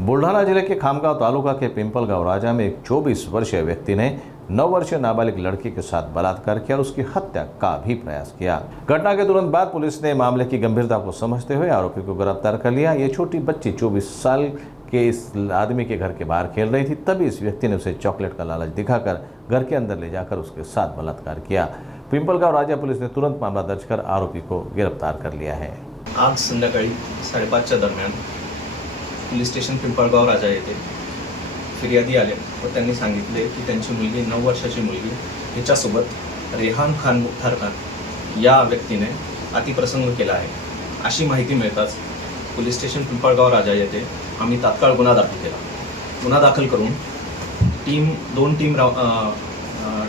बुल्ढाना जिले के खामगांव तालुका के पिंपलगांव राजा में एक 24 वर्षीय व्यक्ति ने 9 वर्षीय नाबालिग लड़की के साथ बलात्कार किया और उसकी हत्या का भी प्रयास किया। घटना के तुरंत बाद पुलिस ने मामले की गंभीरता को समझते हुए आरोपी को गिरफ्तार कर लिया। ये छोटी बच्ची 24 साल के इस आदमी के घर के बाहर खेल रही थी, तभी इस व्यक्ति ने उसे चॉकलेट का लालच दिखाकर घर के अंदर ले जाकर उसके साथ बलात्कार किया। पिंपलगांव राजा पुलिस ने तुरंत मामला दर्ज कर आरोपी को गिरफ्तार कर लिया है। आज संध्याकाळी 5:30च्या दरम्यान पोलीस स्टेशन पिंपळगाव राजा येथे फिर्यादी आले व त्यांनी सांगितले की त्यांची मुलगी 9 वर्षाची मुलगी हिच्यासोबत रेहान खान मुख्तार खान या व्यक्तीने अतिप्रसंग केला आहे। अशी माहिती मिळताच पोलीस स्टेशन पिंपळगाव राजा येथे आम्ही तात्काळ गुन्हा दाखल केला। गुन्हा दाखल करून दोन टीम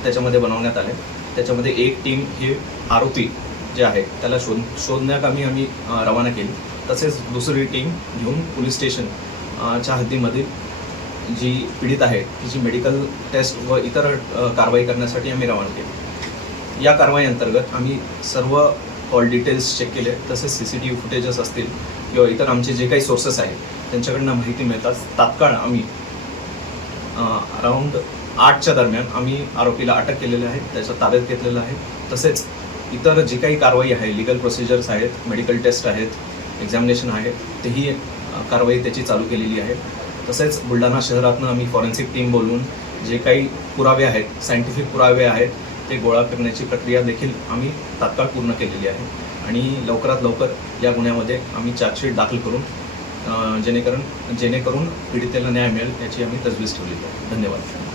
त्याच्यामध्ये बनवण्यात आले। त्याच्यामध्ये एक टीम हे आरोपी जे आहे त्याला शोधण्याकामी आम्ही रवाना केली। तसेच दुसरी टीम घेऊन पोलीस स्टेशन च्या हद्दीमध्ये जी पीडित आहे तिची मेडिकल टेस्ट व इतर कारवाई करण्यासाठी आम्ही रवाना केली। या कारवाई अंतर्गत आम्ही सर्व कॉल डिटेल्स चेक केले, तसेच CCTV फुटेजेस असतील किंवा इतर आमचे जे काही सोर्सेस आहेत त्यांच्याकडनं माहिती मिळताच तात्काळ आम्ही अराउंड 8च्या दरम्यान आम्ही आरोपीला अटक केलेली आहे, त्याच्या ताब्यात घेतलेलं आहे। तसेच इतर जी काही कारवाई आहे, लीगल प्रोसिजर्स आहेत, मेडिकल टेस्ट आहेत, एक्झामिनेशन आहे, तेही कारवाई त्याची चालू केलेली आहे। तसेच बुलढाणा शहरातनं आम्ही फॉरेन्सिक टीम बोलवून जे काही पुरावे आहेत, सायंटिफिक पुरावे आहेत ते गोळा करण्याची प्रक्रिया देखील आम्ही तात्काळ पूर्ण केलेली आहे आणि लवकरात लवकर या गुन्ह्यामध्ये आम्ही चार्जशीट दाखल करून जेणेकरून पीडितेला न्याय मिळेल याची आम्ही तजवीज ठेवलेली आहे। धन्यवाद।